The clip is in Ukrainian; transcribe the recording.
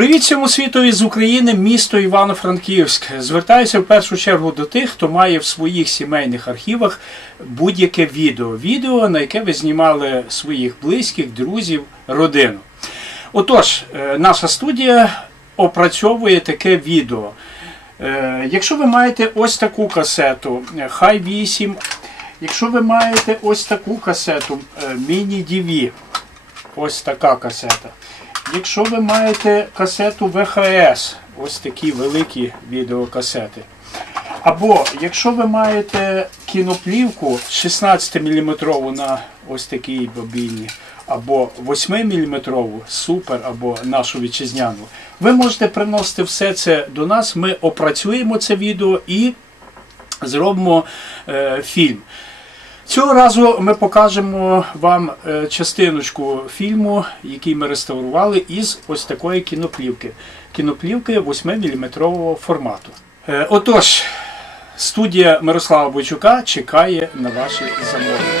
Привіт всьому світові з України, місто Івано-Франківськ. Звертаюся в першу чергу до тих, хто має в своїх сімейних архівах будь-яке відео. Відео, на яке ви знімали своїх близьких, друзів, родину. Отож, е, наша студія опрацьовує таке відео. Е, Якщо ви маєте ось таку касету, е, хай 8, якщо ви маєте ось таку касету, міні-DV, ось така касета. Якщо ви маєте касету ВХС, ось такі великі відеокасети. Або якщо ви маєте кіноплівку 16-мм на ось такій бобіні, або 8-мм супер, або нашу вітчизняну, ви можете приносити все це до нас. Ми опрацюємо це відео і зробимо е, фільм. Цього разу ми покажемо вам е, частиночку фільму, який ми реставрували із ось такої кіноплівки. Кіноплівки 8-мм формату. Е, Отож, студія Мирослава Бойчука чекає на ваші замовлення.